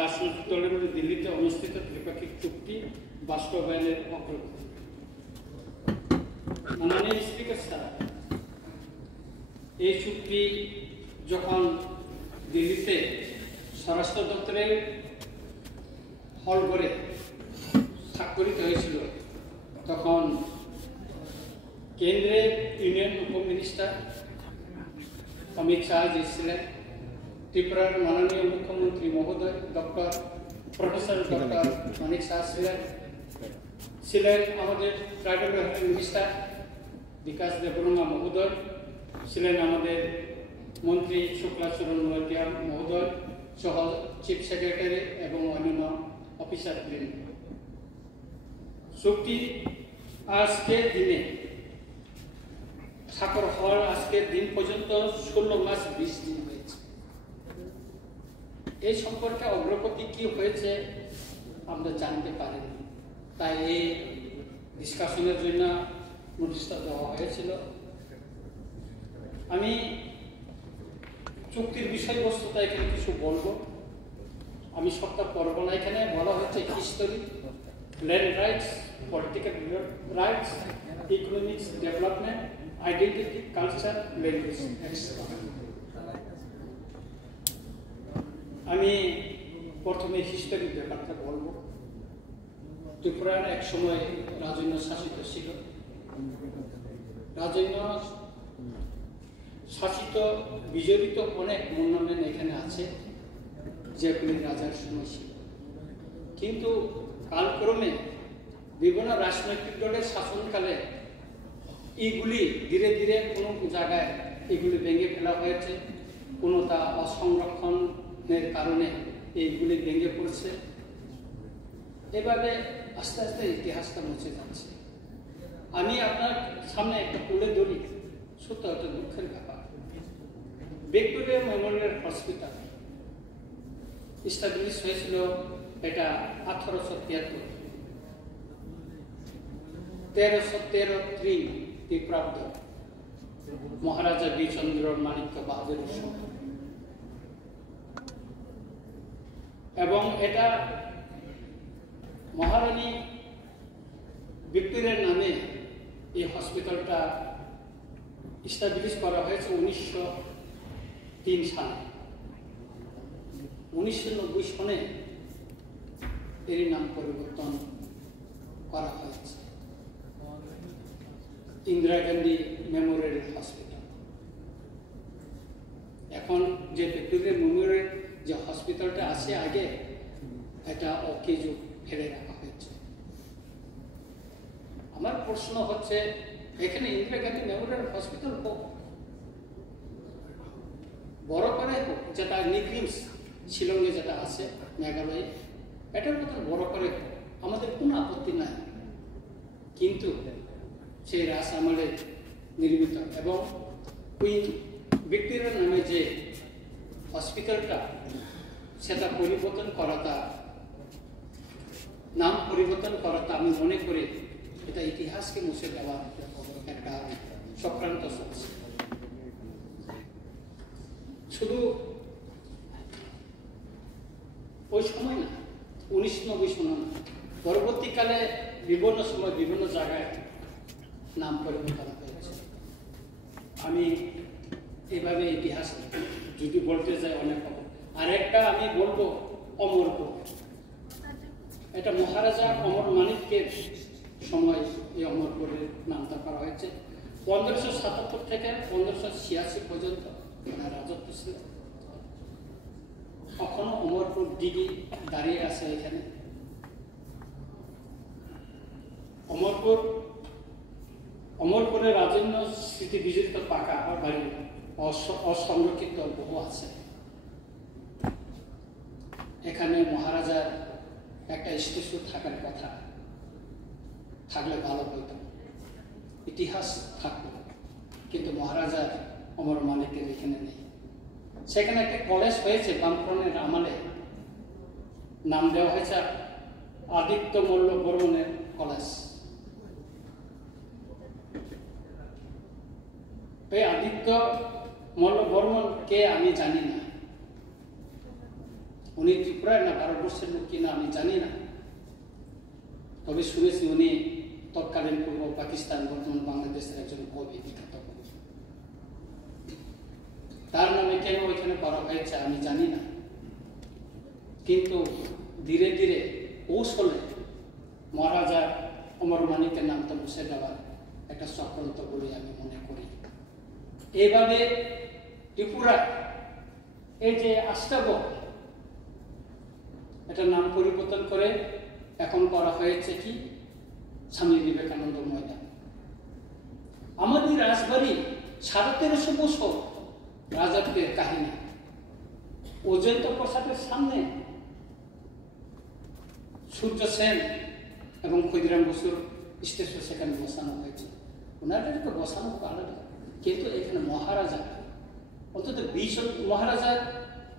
রাজনৈতিক দলের মধ্যে দিল্লিতে অনুষ্ঠিত ত্রিপাক্ষিক চুক্তি বাস্তবায়নের অগ্রগতি। মাননীয় স্পিকার স্যার, এই চুক্তি যখন দিল্লিতে স্বরাষ্ট্র দপ্তরের হল ঘরে স্বাক্ষরিত হয়েছিল, তখন কেন্দ্রের ইউনিয়ন উপমিনিস্টার অমিত শাহ জি ছিলেন, ত্রিপুরার মাননীয় মুখ্যমন্ত্রী মহোদয় প্রফেসর ডক্টর মানিক শাহ ছিলেন আমাদের ট্রাইবাল ওয়েলফেয়ার মিনিস্টার বিকাশ দেববর্মা মহোদয়, ছিলেন আমাদের মন্ত্রী শুক্লাচরণ মহোদয় মহোদয় সহ চিফ সেক্রেটারি এবং অন্যান্য অফিসার ছিলেন। চুক্তি আজকের দিনে স্বাক্ষর হওয়ার আজকের দিন পর্যন্ত 16 মাস 20 দিন হয়েছে। এই সম্পর্কে অগ্রগতি কি হয়েছে আমরা জানতে পারিনি, তাই এই ডিসকাশনের জন্য নোটিশটা দেওয়া হয়েছিল। আমি চুক্তির বিষয়বস্তুটা এখানে কিছু বলবো, আমি সবটা পড়ব না। এখানে বলা হচ্ছে history, land rights, political rights, economics development, identity, culture, language. আমি প্রথমে হিস্টোরির ব্যাপারটা বলবো। ত্রিপুরার এক সময় রাজন্য শাসিত ছিল। রাজন্য শাসিত বিজড়িত অনেক মন্যমেন এখানে আছে, যেগুলি রাজার সময় ছিল। কিন্তু কালক্রমে বিভিন্ন রাজনৈতিক দলের শাসনকালে এইগুলি ধীরে ধীরে কোনো জায়গায় এগুলি ভেঙে ফেলা হয়েছে, কোনো তা অসংরক্ষণের কারণে এইগুলি ভেঙে পড়ছে। এভাবে আস্তে আস্তে ইতিহাসটা মুছে যাচ্ছে। আমি আপনার সামনে একটা তুলে ধরি, সত্য একটা দুঃখের ব্যাপার। ভিক্টোরিয়া মেমোরিয়াল হসপিটাল এস্টাবলিশ হয়েছিল এটা 1873, 1313 খ্রিস্টাব্দ মহারাজা বিচন্দ্র মাণিক্য বাহাদুরের সময়, এবং এটা মহারানী ভিক্টোরিয়ার নামে এই হসপিটালটা এস্টাবলিশ করা হয়েছে 1903 সালে। 1990 সনে এর নাম পরিবর্তন করা হয়েছে ইন্দিরা গান্ধী মেমোরিয়াল হসপিটাল। এখন যে ভিক্টোরিয়া মেমোরিয়াল যে হসপিটালটা আছে আগে, এটা অকেজো ফেলে রাখা হয়েছে। আমার প্রশ্ন হচ্ছে, এখানে ইন্দিরা গান্ধী মেমোরিয়াল হসপিটাল হোক, বড় করে হোক, যেটা নিগ্রিমস শিলংয়ে যেটা আছে মেঘালয়ে, এটার মতো বড় করে হোক, আমাদের কোনো আপত্তি নাই। কিন্তু সেই রাজ আমলে নির্মিত এবং কুইন ভিক্টোরিয়ার নামে যে হসপিটালটা, সেটা পরিবর্তন করাটা, নাম পরিবর্তন করাটা আমি মনে করি এটা ইতিহাসকে মুছে দেওয়ার একটা চক্রান্ত চলছে। শুধু ওই সময় না, 1990 সনে না, পরবর্তীকালে বিভিন্ন সময় বিভিন্ন জায়গায় নাম পরিবর্তন হয়েছে। আমি এইভাবে ইতিহাস যদি বলতে যাই অনেক হবে। আর একটা আমি বলবো অমরপুর, এটা মহারাজা অমর মানিক্যের সময় এই অমরপুরের নামটা করা হয়েছে। 1577 থেকে 1586 পর্যন্ত রাজত্ব ছিল। এখনো অমরপুর দিঘি দাঁড়িয়ে আছে এখানে। অমরপুরের রাজন্য স্মৃতি বিজড়িত পাকা বাড়ি অসংরক্ষিত বহু আছে। এখানে মহারাজার একটা স্ট্যাচু থাকার কথা, থাকলে ভালো হইত, ইতিহাস থাকতো, কিন্তু মহারাজার অমর মানিকের এখানে নেই। সেখানে একটা কলেজ হয়েছে বামফ্রন্টের আমলে, নাম দেওয়া হয়েছে আদিত্য মল্ল বর্মনের কলেজ। এই আদিত্য মল্ল বর্মন কে আমি জানি না। উনি ত্রিপুরার না ভারতবর্ষের লোক কিনা আমি জানি না, তবে শুনেছি উনি তৎকালীন পূর্ব পাকিস্তান বর্তমান বাংলাদেশের একজন কবি, বিখ্যাত কবি। তার নামে কেন ওইখানে করা হয়েছে আমি জানি না, কিন্তু ধীরে ধীরে কৌশলে মহারাজা অমর মানিকের নামটা মুছে দেওয়ার একটা চক্রান্ত বলে আমি মনে করি। এইভাবে ত্রিপুরা এই যে আষ্টাবক, এটা নাম পরিবর্তন করে এখন করা হয়েছে কি স্বামী বিবেকানন্দ ময়দান। আমাদের রাজবাড়ি 1350 বছর রাজত্বের কাহিনী। অজন্তা প্রাসাদের সামনে সূর্য সেন এবং ক্ষুদিরাম বসুর স্ট্যাচু সেখানে বসানো হয়েছে। ওনাদের তো বসানো আলাদা, কিন্তু এখানে মহারাজা অন্তত 20 মহারাজা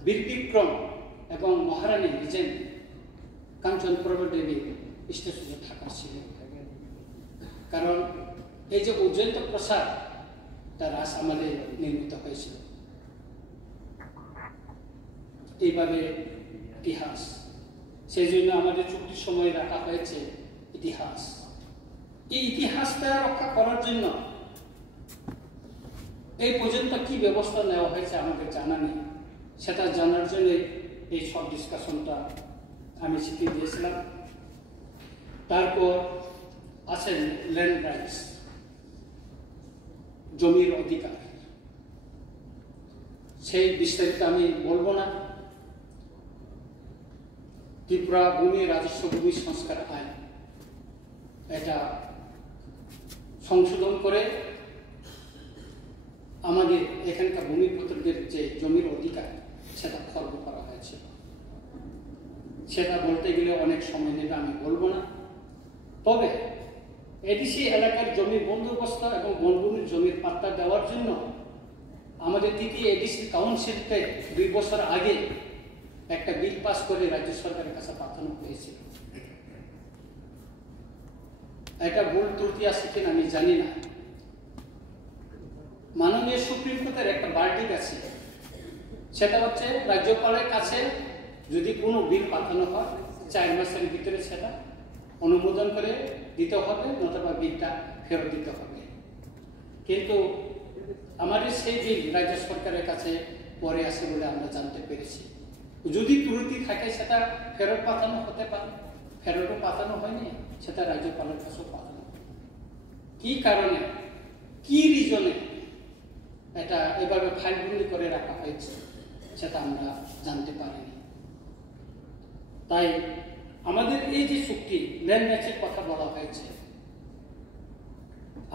বীর বিক্রম এবং মহারানী নিজেন কাঞ্চন প্রভা দেবী স্ট্যাচুতে থাকা ছিল। কারণ এই যে অজন্তা প্রাসাদ তার রাস আমলে নির্মিত হয়েছিল। এইভাবে ইতিহাস, সেই জন্য আমাদের চুক্তির সময় রাখা হয়েছে ইতিহাস। এই ইতিহাসটা রক্ষা করার জন্য এই পর্যন্ত কি ব্যবস্থা নেওয়া হয়েছে আমাদের জানা নেই। সেটা জানার জন্য এই সব ডিসকাশনটা আমি শিখিয়ে দিয়েছিলাম। তারপর আছেন ল্যান্ড রাইটস, জমির অধিকার। সেই বিস্তারিত আমি বলবো না। ত্রিপুরা ভূমি রাজস্ব ভূমি সংস্কার আইন, এটা সংশোধন করে আমাদের এখানকার ভূমিপুত্রদের যে জমির অধিকার সেটা খর্ব করা হয়েছে। সেটা বলতে গেলে অনেক সময় নেবে, আমি বলবো না। তবে এডিসি এলাকার জমি বন্দোবস্ত এবং বনভূমির জমির পাত্তা দেওয়ার জন্য আমাদের তৃতীয় এডিসি কাউন্সিলকে 2 বছর আগে একটা বিল পাস করে রাজ্য সরকারের কাছে পাঠানো হয়েছিল। এটা ভুল ত্রুটি আছে কিনা আমি জানি না। মাননীয় সুপ্রিম কোর্টের একটা ভার্ডিক্ট আছে, সেটা হচ্ছে রাজ্যপালের কাছে যদি কোনো বিল পাঠানো হয় 4 মাসের ভিতরে সেটা অনুমোদন করে দিতে হবে, নতুবা বিলটা ফেরত দিতে হবে। কিন্তু আমাদের সেই বিল রাজ্য সরকারের কাছে পরে আসে বলে আমরা জানতে পেরেছি। যদি ত্রুটি থাকে সেটা ফেরত পাঠানো হতে পারে, ফেরতও পাঠানো হয়নি, সেটা রাজ্যপালের কাছেও পাঠানো। কি কারণে, কি রিজনে এটা এভাবে ফাইলবন্দি করে রাখা হয়েছে সেটা আমরা জানতে পারিনি। তাই আমাদের এই যে চুক্তি ল্যান্ড ম্যাচের কথা বলা হয়েছে,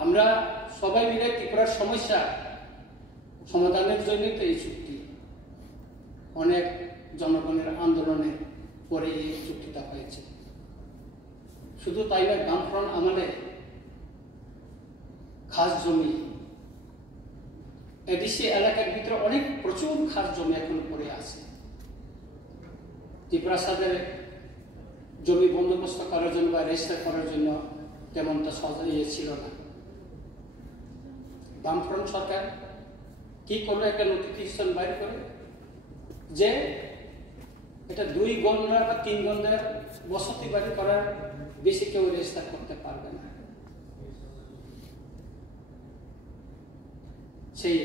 আমরা সবাই মিলে ত্রিপুরার সমস্যা সমাধানের জন্য তো এই চুক্তি, অনেক জনগণের আন্দোলনের পরে এই চুক্তিটা হয়েছে। শুধু তাই নয়, বামফ্রন্ট আমলে খাস জমি এডিসি এলাকার ভিতরে অনেক প্রচুর খাস জমি এখন পড়ে আছে। ত্রিপ্রাসাদের জমি বন্দোবস্ত করার জন্য বা রেজিস্টার করার জন্য তেমনটা সহজ ছিল না। বামফ্রন্ট সরকার কি করলো, একটা নোটিফিকেশন বাইর করে যে এটা 2 গণনা বা 3 গণনার বসতি বাড়ি করার বেশি কেউ রেজিস্টার করতে পারবে না। সেই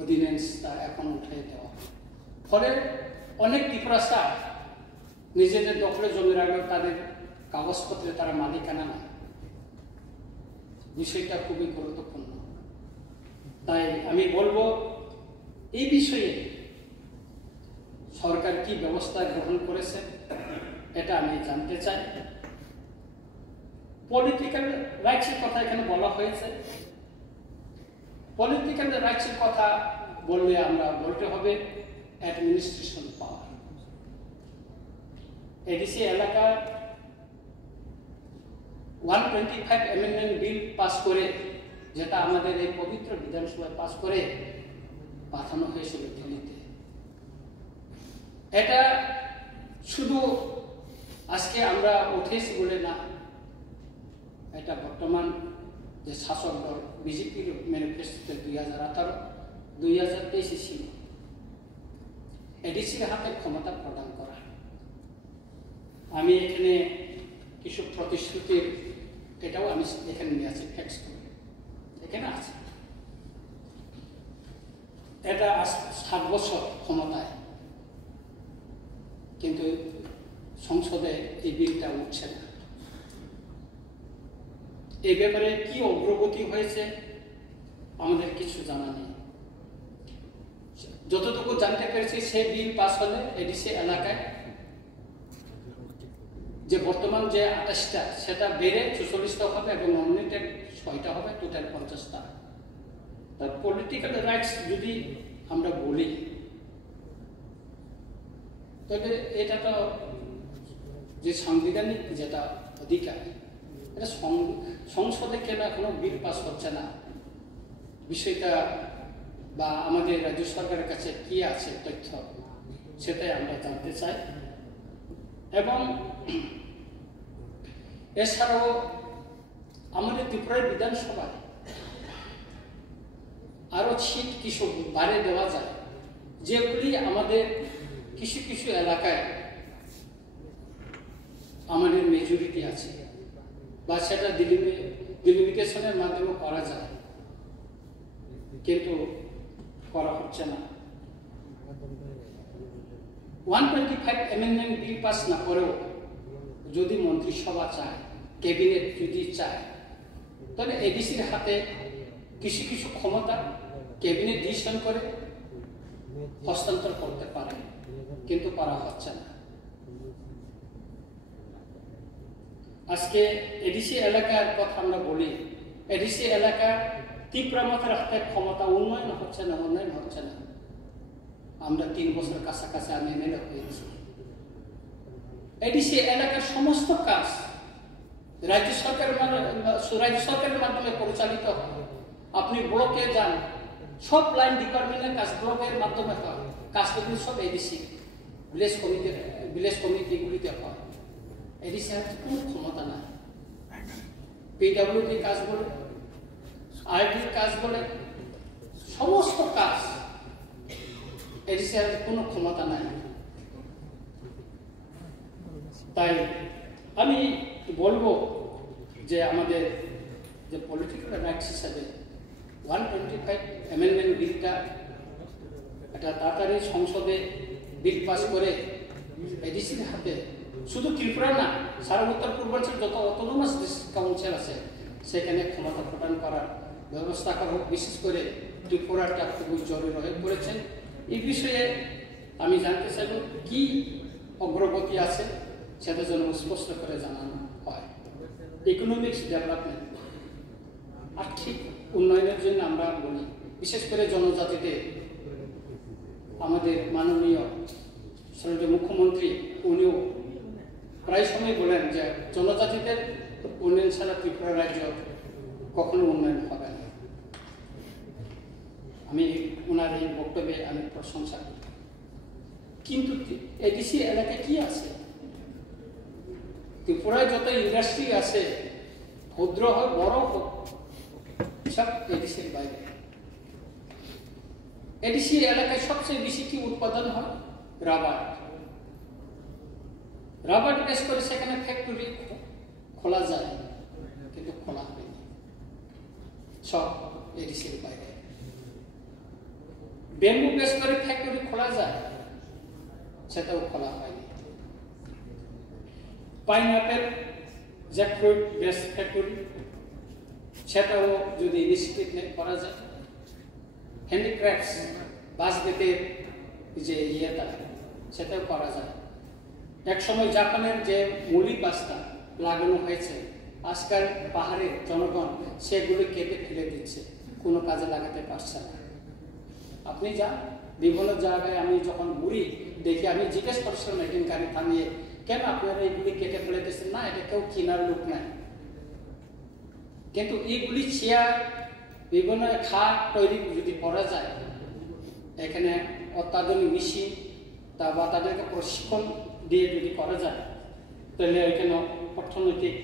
অর্ডিন্যান্সটা এখন উঠে দেওয়া, ফলে অনেক ত্রিপুরাসা নিজেদের দখলে জমি রাখলেও তাদের কাগজপত্রে তারা মালিকানা না। বিষয়টা খুবই গুরুত্বপূর্ণ। তাই আমি বলবো এই বিষয়ে সরকার কি ব্যবস্থা গ্রহণ করেছে এটা আমি জানতে চাই। পলিটিক্যাল রাইটসের কথা এখানে বলা হয়েছে। পলিটিক্যাল রাইটসের কথা বললে আমরা বলতে হবে অ্যাডমিনিস্ট্রেশন পাওয়ার। এডিসি এলাকার 125 অ্যামেন্ডমেন্ট বিল পাস করে, যেটা আমাদের এই পবিত্র বিধানসভায় পাস করে পাঠানো হয়েছিল দিল্লিতে। এটা শুধু আজকে আমরা উঠেছি বলে না, এটা বর্তমান যে শাসক দল বিজেপির ম্যানিফেস্টোতে 2018-2023 ছিল এডিসির হাতে ক্ষমতা প্রদান করা। আমি এখানে কিছু প্রতিশ্রুতির এটাও আমি এখানে নিয়ে আছি, টেক্সট এখানে আছে। এটা 7 বছর ক্ষমতায়, কিন্তু সংসদে এই বিলটা উঠছে না। এই ব্যাপারে কি অগ্রগতি হয়েছে আমাদের কিছু জানা নেই। যতটুকু জানতে পেরেছি, সে বিল পাস হলে এডিসি এলাকায় যে বর্তমান যে 28টা সেটা বেড়ে 44টা হবে এবং নমিনেটেড 6টা হবে, টোটাল 50টা। তার পলিটিক্যাল রাইটস যদি আমরা বলি, তবে এটা তো যে সাংবিধানিক যেটা অধিকার, এটা সংসদে কেন এখনো বিল পাস হচ্ছে না, বিষয়টা বা আমাদের রাজ্য সরকারের কাছে কি আছে তথ্য, সেটাই আমরা জানতে চাই। এবং এছাড়াও আমাদের ত্রিপুরার বিধানসভায় আরো সিট কিছু বাড়িয়ে দেওয়া যায়, যেগুলি আমাদের কিছু কিছু এলাকায় আমাদের মেজরিটি আছে, বা সেটা ডিলিমিটেশনের মাধ্যমে করা যায়, কিন্তু করা হচ্ছে না। 125 অ্যামেন্ডমেন্ট বিল পাস না করেও যদি মন্ত্রিসভা চায়, ক্যাবিনেট যদি চায়, তাহলে এডিসির হাতে কিছু কিছু ক্ষমতা ক্যাবিনেট ডিসিশন করে হস্তান্তর করতে পারে, কিন্তু করা হচ্ছে না। আজকে এডিসি এলাকার কথা আমরা বলি, এডিসি এলাকা তীব্রমাত্রার হাতে ক্ষমতা, উন্নয়ন হচ্ছে না। আমরা 3 বছর কাছাকাছি আমি এমএলএ হয়েছি। এডিসি এলাকার সমস্ত কাজ রাজ্য সরকারের মাধ্যমে পরিচালিত হয়। আপনি ব্লকে যান, সব লাইন ডিপার্টমেন্টের কাজ ব্লকের মাধ্যমে হয়, কাজগুলি সব এডিসি ভিলেজ কমিটিগুলিতে হয়। এডিসি কোনো ক্ষমতা নাই। পিডব্লিউডি কাজ বলে, আইডির কাজ বলে, সমস্ত কাজ এডিসি কোনো ক্ষমতা নাই। তাই আমি বলবো যে আমাদের যে পলিটিক্যাল রাইটস হিসাবে 125 অ্যামেন্ডমেন্ট বিলটা এটা তাড়াতাড়ি সংসদে বিল পাস করে এডিসির হাতে, শুধু ত্রিপুরা না, সারা উত্তর পূর্বাঞ্চল যত অটোনোমাস ডিস্ট্রিক্ট কাউন্সিল আছে সেখানে ক্ষমতা প্রদান করার ব্যবস্থা করা হোক। বিশেষ করে ত্রিপুরাটা খুবই জরুরি হয়ে পড়েছেন। এই বিষয়ে আমি জানতে চাইব কি অগ্রগতি আছে, সেটা যেন স্পষ্ট করে জানানো হয়। ইকোনমিক্স ডেভেলপমেন্ট, আর্থিক উন্নয়নের জন্য আমরা বলি, বিশেষ করে জনজাতিদের আমাদের মাননীয় শ্রদ্ধেয় মুখ্যমন্ত্রী উনিও প্রায় সময় বলেন যে জনজাতিদের উন্নয়ন ছাড়া ত্রিপুরা রাজ্য কখনো উন্নয়ন হবে না। আমি ওনার এই বক্তব্যে আমি প্রশংসা করি। কিন্তু এডিসি এলাকায় কি আছে? ত্রিপুরায় যত ইন্ডাস্ট্রি আছে, ক্ষুদ্র হোক বড় হোক, সব এডিসির বাইরে। এডিসি এলাকায় সবচেয়ে বেশি কি উৎপাদন হয়? রাবার। রাবার বেস করে সেখানে ফ্যাক্টরি খোলা যায়, কিন্তু খোলা হয়নি, সব এডিসির বাইরে। ব্যাম্বু বেস করে ফ্যাক্টরি খোলা যায়, সেটাও খোলা হয়নি। পাইনঅ্যাপেল, জ্যাকফ্রুট বেস ফ্যাক্টরি, সেটাও যদি ইনিশিয়েটিভ করা যায়। হ্যান্ডিক্রাফটস, বাঁশ বেতের যে ইয়েটা, সেটাও করা যায়। একসময় জাপানের যে মৌলিক বাসটা লাগানো হয়েছে, আজকাল পাহাড়ের জনগণ সেগুলি কেটে ফেলে দিচ্ছে, কোনো কাজে লাগাতে পারছে না। আপনি যান বিভিন্ন জায়গায়, আমি যখন ঘুরি দেখি, আমি জিজ্ঞেস করছিলাম একদিন গাড়ি থামিয়ে, কেন আপনারা এইগুলি কেটে ফেলে দিচ্ছেন? না, এটা কেউ কেনার লোক নাই। কিন্তু এইগুলি চেয়ার, বিভিন্ন খাট তৈরি যদি করা যায়, এখানে অত্যাধুনিক মেশিন বা তাদেরকে প্রশিক্ষণ দিয়ে যদি করা যায়, তাহলে এখানে অর্থনৈতিক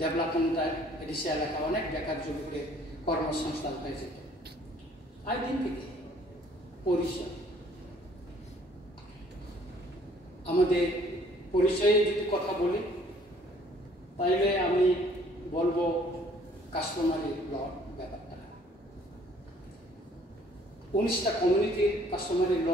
ডেভেলপমেন্টটা এডিসি এলাকা অনেক বেকার যুবকের কর্মসংস্থান হয়ে যেত। আইডেন্টিটি, পরিচয়, আমাদের পরিচয়ে যদি কথা বলি তাইলে আমি বলবো কাস্টমারি ল ব্যাপারটা। 19টা কমিউনিটির কাস্টমারি ল